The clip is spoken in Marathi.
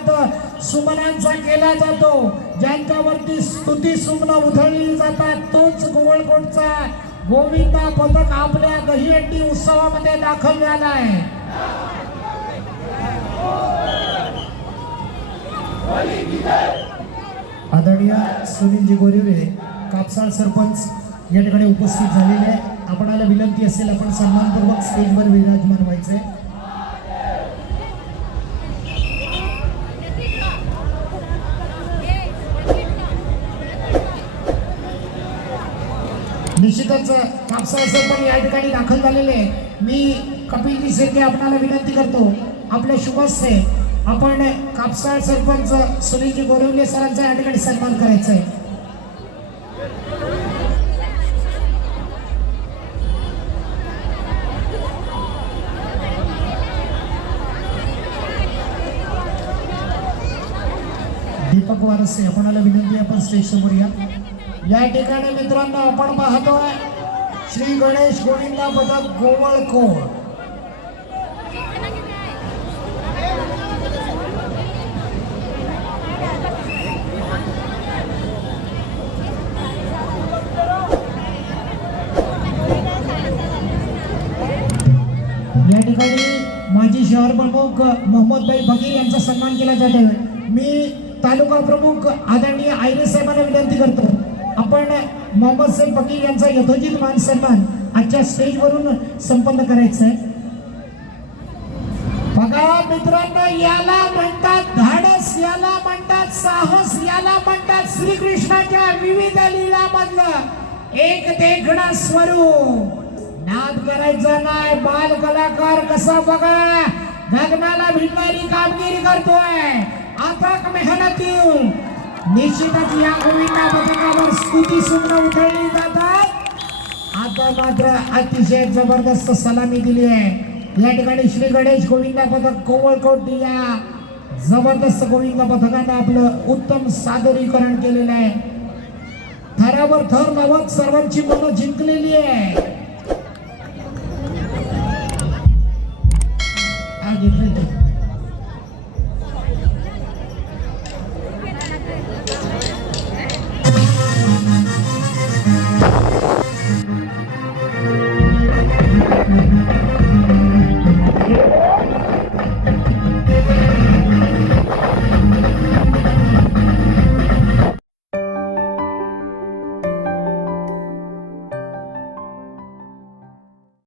आशीर्वाद सुमनांचा केला जातो. ज्यांच्यावरती स्तुती सुमन उधळली जातात तोच गोवळकोटचा गोविंदा पथक आपल्या दहीहंडी उत्सवामध्ये दाखल झाला आहे आदरणीय सुनीलजी गोरिवरे कापसाळ सरपंच या ठिकाणी उपस्थित झालेले आहे. आपणाला विनंती असेल आपण सन्मानपूर्वक स्टेजवर विराजमान व्हायचंय. निश्चितच कापसाळ सरपंच या ठिकाणी दाखल झालेले आहे. मी कपिलजी शिर्के आपणाला विनंती करतो आपल्या शुभस्य आपण कापसाळ सरपंच सुनीलजी गोरिवले सरांचा या ठिकाणी सन्मान करायचा आहे. दीपक वारसे आपणाला विनंती आपण स्टेज समोर या. या ठिकाणी मित्रांनो आपण पाहतोय श्री गणेश गोविंदा पदक गोवळकोण या ठिकाणी माजी शहर प्रमुख मोहम्मद भाई बगीर यांचा सन्मान केला जात मी तालुका प्रमुख आदरणीय आयरे साहेबांना विनंती करतो. आपण मोहम्मद साहेब बगीर यांचा यथोचित मान सन्मान आजच्या स्टेजवरून संपन्न करायचं आहे. बघा मित्रांनो याला म्हणतात धाडस याला म्हणतात साहस याला म्हणतात श्रीकृष्णाच्या विविध लीला मधलं एक देखणा स्वरूप. नाद करायचा नाही बाल कलाकार कसा बघा? गगनाला भिडणारी कामगिरी करतोय. अथक मेहनती निश्चितच या गोविंदा पथकावर स्तुती सुद्धा उठवली जातात. आता मात्र अतिशय जबरदस्त सलामी दिली आहे. या ठिकाणी श्री गणेश गोविंदा पथक कोवळकोट या जबरदस्त गोविंदा पथकानं आपलं उत्तम सादरीकरण केलेलं आहे. थरावर थर लावत सर्वांची मनं जिंकलेली आहे. घेतली